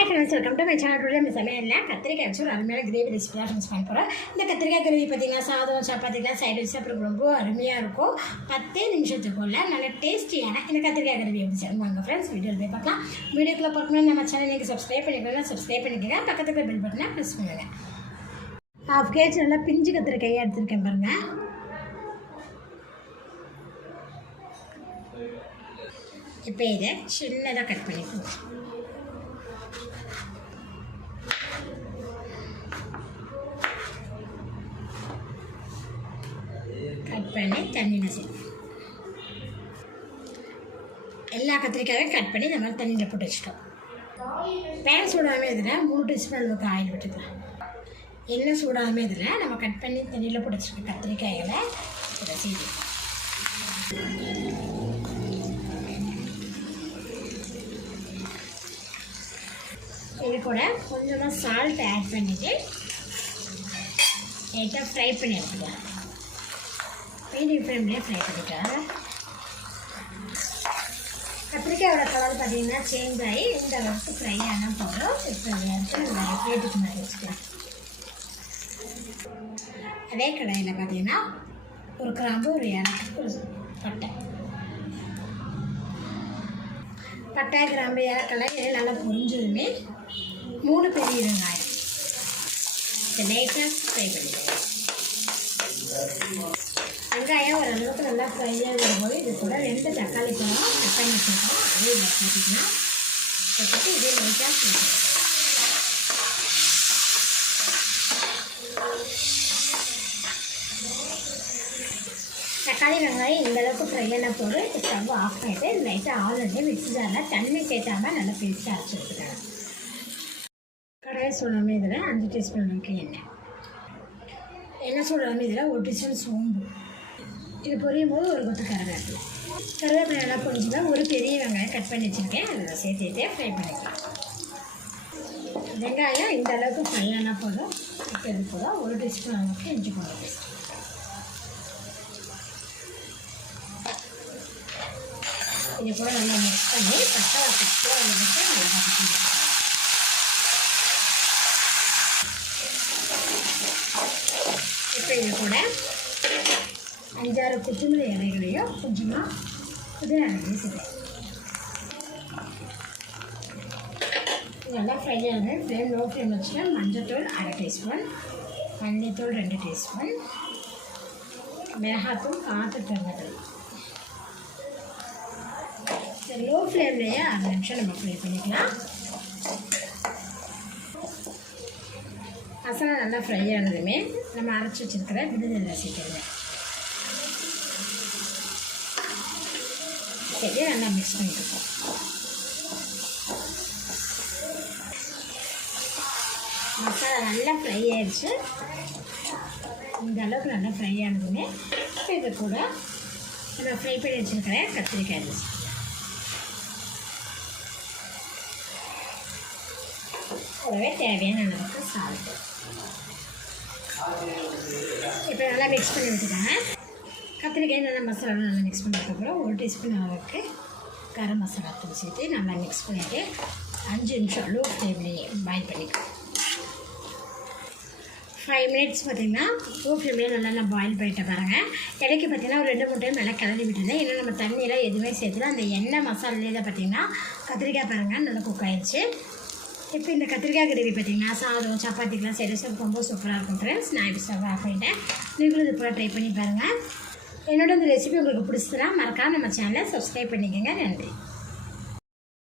Hi friends welcome to my channel today நம்ம சமையலில் கத்திரிக்காய் வச்சு ஒரு அருமையான கிரேவி ரெசிபி தான் ஃப்ரெண்ட்ஸ் பண்ண போகிறோம் இந்த கத்திரிக்காய் கிரேவி பார்த்தீங்கன்னா சாதம் சப்பாத்திலாம் சைடு வச்சு அப்புறம் ரொம்ப அருமையாக இருக்கும். பத்தே நிமிஷத்துக்குள்ள நல்ல டேஸ்டியான இந்த கத்திரிக்காய் கிரேவி எப்படி செய்வாங்க ஃப்ரெண்ட்ஸ் வீடியோ போய் பார்க்கலாம். வீடியோக்குள்ளே பார்க்கணும் நம்ம சேனல் நீங்கள் சப்ஸ்கிரைப் பண்ணிக்கலாம் சப்ஸ்கிரைப் பண்ணிக்கோங்க. பக்கத்துக்கு பெல் பட்டனை ப்ரெஸ் பண்ணுங்க. ஹாஃப் கேஜ் நல்லா பிஞ்சு கத்திரிக்காயை எடுத்துருக்கேன் பாருங்கள் இப்போ இதை சின்னதாக கட் பண்ணிக்கோங்க. பண்ணி தண்ணியில் சேர்க்கணும் எல்லா கத்திரிக்காயும் கட் பண்ணி இந்த மாதிரி தண்ணியில் போட்டு வச்சுட்டோம். பேன் சூடாமல் இதில் மூணு டீஸ்பூன் அளவுக்கு ஆயில் விட்டுக்கலாம். எண்ணெய் சூடாமல் இதில் நம்ம கட் பண்ணி தண்ணியில் போட்டு வச்சுருக்க கத்திரிக்காய்களை இதில் இது கூட கொஞ்சமாக சால்ட் ஆட் பண்ணிவிட்டு லைட்டாக ஃப்ரை பண்ணி எடுத்துக்கலாம். மீடியம் ஃப்ளேம்லேயே ஃப்ரை பண்ணிட்டேன் கத்திரிக்காயோட கலர் பார்த்தீங்கன்னா சேஞ்ச் ஆகி இந்த அளவுக்கு ஃப்ரை ஆனால் போகிறோம் இப்போ இதை பிளேட்டுக்கு மாதிரி வச்சுக்கலாம். அதே கடையில் பார்த்தீங்கன்னா ஒரு கிராம்பு ஒரு ஏலக்காய் ஒரு பட்டை. பட்டை கிராம்பு ஏலக்காய் நல்லா பொரிஞ்சதுமே மூணு பெரிய வெங்காயம். இதை ஃப்ரை பண்ணிக்கலாம் வெங்காயம் ஓரளவுக்கு வரும்போது இது கூட ரெண்டு தக்காளி பழம் கட் பண்ணி வச்சுருக்கோம் அதே இதில் போட்டுக்கலாம் போட்டுட்டு இதே லைட்டாக ஃப்ரை தக்காளி வெங்காயம் இந்தளவுக்கு ஃப்ரையான ஃப்ரை ஆன போது ஸ்டவ் ஆஃப் பண்ணிவிட்டு லைட்டாக ஆல்ரெடி மிக்ஸி ஜாரில் தண்ணி சேர்த்தாமல் நல்லா பேஸ்ட்டாக அரைச்சி எடுத்துக்கலாம் கடையை சொல்லாமல் இதில் அஞ்சு டீஸ்பூன் அளவுக்கு எண்ணெய். என்ன சூடாமல் இதில் ஒரு டீஸ்பூன் சோம்பு. இது பொரியும் போது ஒரு கொத்து கருவேப்பிலை. கருவேப்பிலை நல்லா பொரிஞ்சுதான் ஒரு பெரிய வெங்காயம் கட் பண்ணி வச்சுருக்கேன். அதில் சேர்த்துட்டே ஃப்ரை பண்ணிக்கலாம். வெங்காயம் இந்த அளவுக்கு ஃப்ரை போதும். இப்போ இது போதும் ஒரு டீஸ்பூன் அளவுக்கு இஞ்சி போடுறது பேஸ்ட். இது கூட நல்லா மிக்ஸ் பண்ணி பச்சை பச்சை வந்துட்டு நல்லா வதக்கணும் இப்போ இது கூட அஞ்சாறு கொத்தமல்லி இலைகளையும் கொஞ்சமாக புதினா இலையும் நல்லா ஃப்ரை ஆகுது ஃப்ளேம் லோ ஃப்ளேம் வச்சுட்டு மஞ்சத்தூள் அரை டீஸ்பூன் மல்லித்தூள் ரெண்டு டீஸ்பூன் மிளகாத்தூள் காற்று தந்தது லோ ஃப்ளேம்லேயே அரை நிமிஷம் நம்ம ஃப்ரை பண்ணிக்கலாம். மசாலா நல்லா ஃப்ரை ஆனதுமே நம்ம அரைச்சி வச்சுருக்கிற விடுதலை சேர்த்துருங்க சரி நல்லா மிக்ஸ் பண்ணிட்டுருக்கோம் மசாலா நல்லா ஃப்ரை ஆயிடுச்சு. இந்த அளவுக்கு நல்லா ஃப்ரை ஆனதுமே இப்போ இது கூட நம்ம ஃப்ரை பண்ணி வச்சுருக்கிறேன் கத்திரிக்காய் கூடவே தேவையான அளவுக்கு சால்ட்டு இப்போ நல்லா மிக்ஸ் பண்ணி வச்சுக்கோங்க. கத்திரிக்காய் நல்லா மசாலா நல்லா மிக்ஸ் பண்ணதுக்கப்புறம் ஒரு டீஸ்பூன் அளவுக்கு கரம் மசாலா தூள் சேர்த்து நல்லா மிக்ஸ் பண்ணிவிட்டு அஞ்சு நிமிஷம் லோ ஃப்ளேம்லேயே பாயில் பண்ணிக்கலாம். ஃபைவ் மினிட்ஸ் பார்த்திங்கன்னா லோ ஃப்ளேம்லேயே நல்லா நான் பாயில் பண்ணிட்டு பாருங்கள் இடைக்கு பார்த்தீங்கன்னா ஒரு ரெண்டு மூணு டைம் நல்லா கிளறி விட்டுருந்தேன் ஏன்னா நம்ம தண்ணியெல்லாம் எதுவுமே சேர்த்துல அந்த எண்ணெய் மசாலையில் பார்த்தீங்கன்னா கத்திரிக்காய் பாருங்கள் நல்லா குக் ஆயிடுச்சு. இப்போ இந்த கத்திரிக்காய் கிரேவி பார்த்தீங்கன்னா சாதம் சப்பாத்திக்கெலாம் சரி சார் ரொம்ப சூப்பராக இருக்கும் ஃப்ரெண்ட்ஸ் நான் இப்போ ஸ்டவ் ஆஃப் பண்ணிட்டேன் நீங்களும் இது போல் ட்ரை பண்ணி பாருங்கள் என்னோட இந்த ரெசிபி உங்களுக்கு பிடிச்சதுன்னா மறக்காம நம்ம சேனலை சப்ஸ்கிரைப் பண்ணிக்கோங்க. நன்றி.